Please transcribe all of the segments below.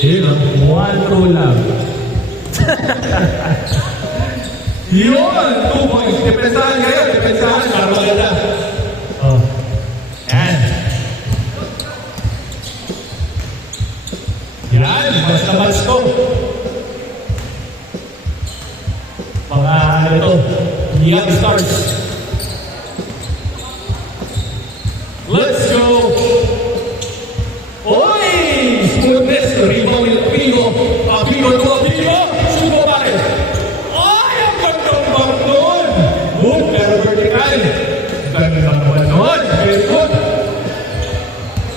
Yun, one true love. Yun, 2 points. Depensahan kayo, depensahan. Para maganda. Oh. Yan. Yan, basta-basta ko. Mga ano ito, young stars. Let's go! Oy! Smoothness! Rebound ng Pigo! Pigo to Pigo! Subo pa rin! Ay! Ang gandang doon! Boom! Pero vertical! Ganda naman doon! Very good!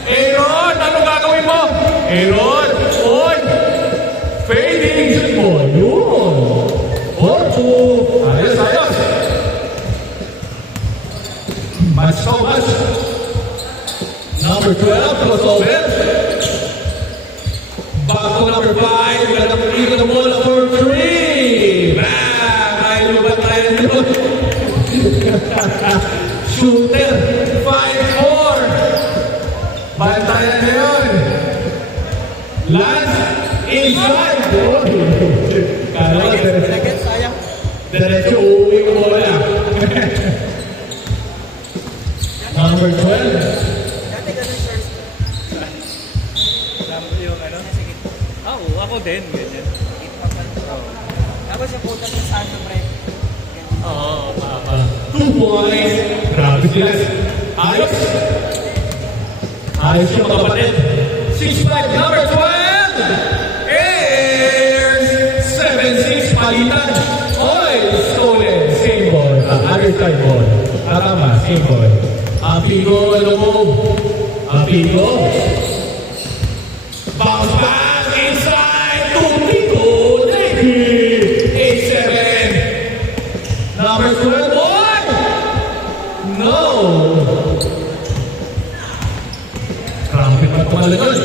Aaron! Ano gagawin mo? Aaron! Oy! Fading! Shoot mo! Yun! 4-2! Ayos! Ayos! Match to match! Number 12, crossover. Back to number 5. We got number 3 with the ball, number 3. Bam! Ay, lubat tayo dito. Shooter, 5-4. Bantayan na yun. Lance, inside. Kala ko, diretso uuwi ko mo na. Number 12. Ako din, ganyan. Tapos yung putas ng Santo Break. Oo, 2 points. Grabe sila. Ayos. Ayos yung mga kapatid. 6-5, number 12. Airs. 7-6, palitan. Oy, stolen. Same ball. Other side ball. Tama, same ball. Apigo, lumog. Apigo. Bounce back inside. Tupigo. Thank you. 8-7. Number 12. Boy. No. Krampit pa tumalagod.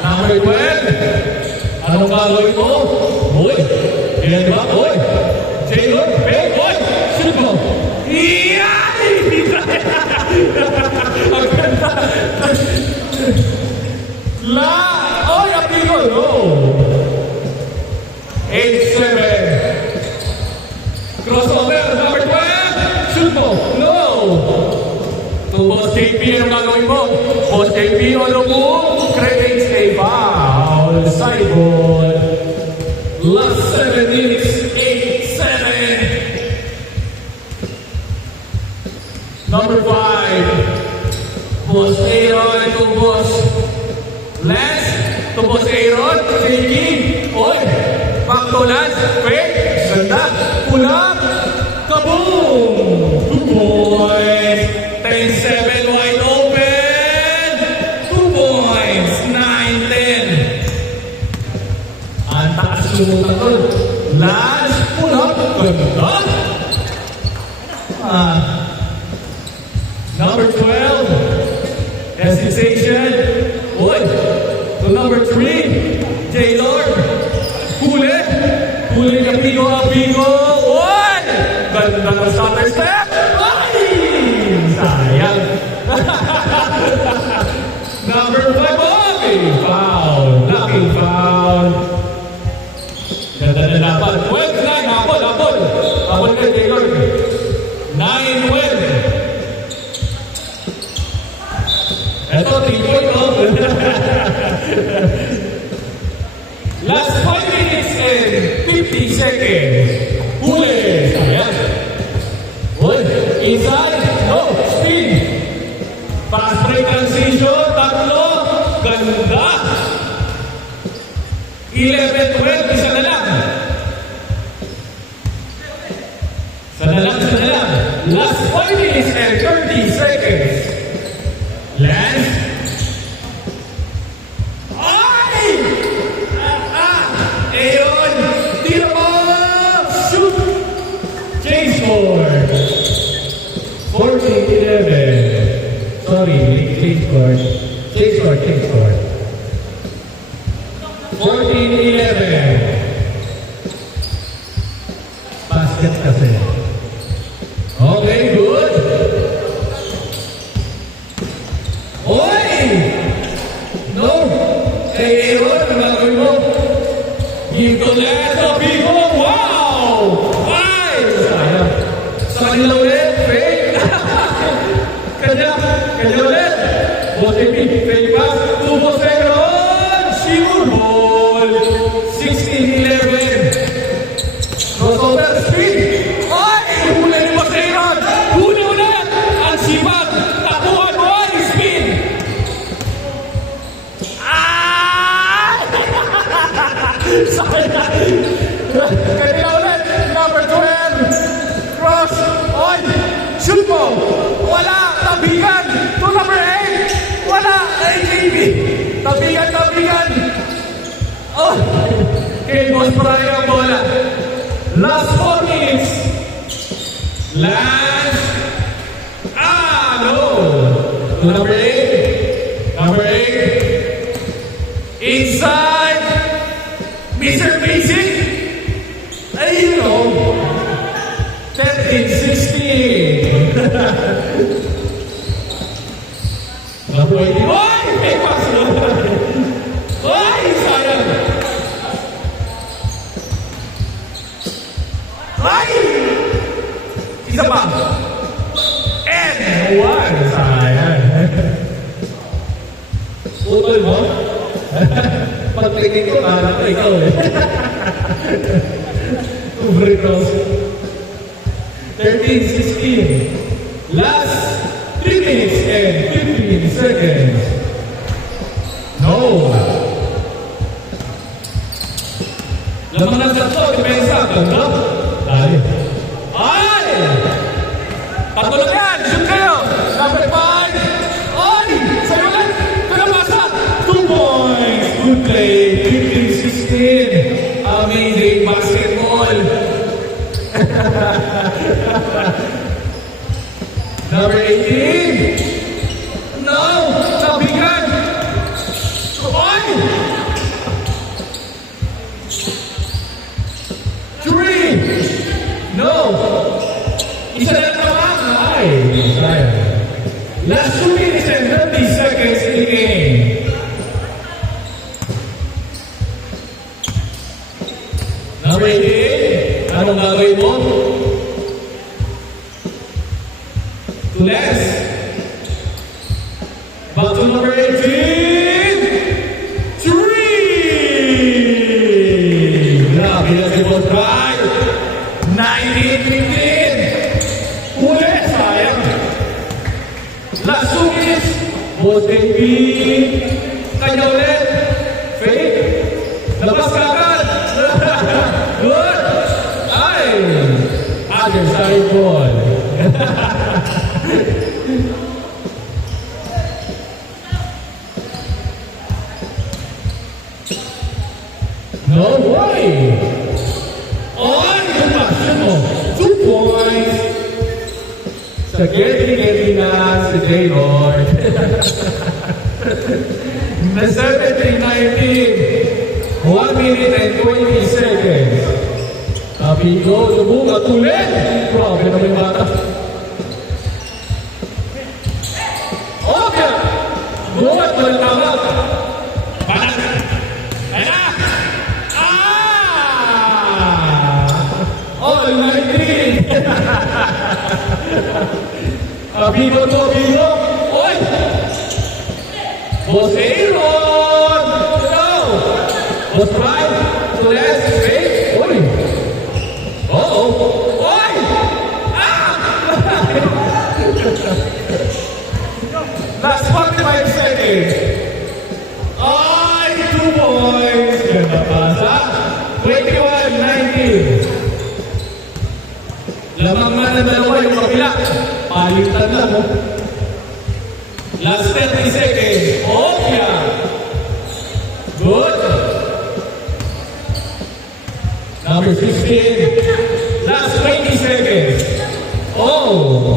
Number 12. Anong gagawin mo? Boy. Ilan ba? Boy. J-Lord. Hey, boy. Shoot mo. Iyan! Ang ganda. La! Oy, Apigo! No! 8-7. Crossover, number 12. Shoot mo. No! To Boss JP, anong gagawin mo? Boss JP, ano mo? Creates a foul. Side ball. Last 7 minutes. 8-7. Number 5. Boss Aaron to Boss Lance. To Boss Aaron. Shaking. Oy. Back to Lance. Fake. Ganda. Pull up. Kaboom! 2 points. 10-7 wide open. 2 points. 9-10. Ang taas lumutan ko. Lance. Pull up. Ganda. Number 12. Hesitation. Oy. To number 3. J-Lord. Huli. Huli ka Pigo. Pigo. Oy. Ganda ng stutter step. Ay! Sayang. Number 5. Oy. Foul. Lucky foul. Ganda na dapat. 12-9. Hapon. Hapon. Hapon ka J-Lord. 9-12. Ito, 3-point, no? Last 5 minutes and 50 seconds. Huli. Sayang. Uy. Inside. No. Spin. Fast break transition. Tatlo. Ganda. 11-12. Isa na lang. Isa na lang. Isa na lang. Last 5 minutes and 30 seconds. Lance. Ay! Ayun! Tira mo! Shoot! Change score! 14-11. Sorry, change score. Change score, change score. 14-11. Basket kasi. Okay, good. Oy! No! Kay Aaron, ang gagawin mo. Give to Led, the big home. Wow! Five! Sayang. Sa kanila ulit, Faye. Kanya ulit. Boss AP, Faye pass. To Boss Aaron. Sure ball. 16-11. Crossover speed. Ay! Huli ni Boss Aaron. Huli ulit. Ang sipag. Tapuan mo ay spin. Ah! Sayang. Kanila ulit. Number 12. Cross. Oy! Shoot mo. Wala. Tabigan. To number 8. Wala. AJB. Tabigan. Oh! Kay Boss Brian ang bola. Last 4 minutes. Last. No. To number 8. Number 8. Inside. Mr. Basic. Ayun o. 13-16. Number 80. Oy! May pass mo. Oy! Sayang. Ay! Isa pa. And one. Sayang. Putol mo? Pag-tingin ko, kala ko ikaw eh. Two free throws. 13-16. Last 3 minutes and 15 seconds. No. Lamang ng tatlo, depensa. Tatlo. Dali. Ay! Tatlo yan! Shoot kayo! Number 5. Ay! Sa'yo lang! Kalabasa! 2 points! Good play! 15-16. Amazing basketball! Number 18. No! Tabigan! Ay! 3. No! Isa na lang naman! Ay! Sayang. Last 2 minutes and 30 seconds in the game. Number 18. Anong gagawin mo? To less. Back to number 18. 3. Grabe na si Boss Brian. 19-15. Huli. Sayang. Last 2 minutes. Boss AP. Kanya ulit. Fake. Labas ka agad. Good. Ay. Other side ball. No way! Ay, kumasya mo! 2 points! Sa getting na si J-Lord. Na 17-19. 1 minute and 20 seconds. Kapigo, subukan ulit! Grabe naman yung bata. Okay! Bumat mo ng tama! Banak! Banak! Oh, 19! Kapigo to, Kapigo! Oy! Boss Aaron! No! Boss Brian! To last space! Oy! Uh-oh! Oy! Last 45 seconds. Ay, 2 points. Ganda pasa. 21-19. Lamang na na dalawa yung kapila. Palitan lang. Last 30 seconds. Oh, yeah. Good. Number 16. Last 20 seconds. Oh.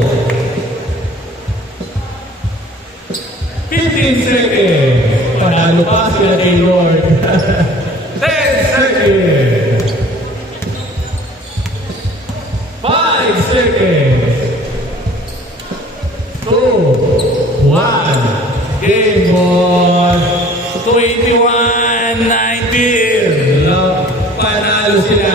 15 seconds. Panalo pa sila ni Lord. 10 seconds. 5 seconds. 2, 1. Game on. 21. 190. Panalo sila.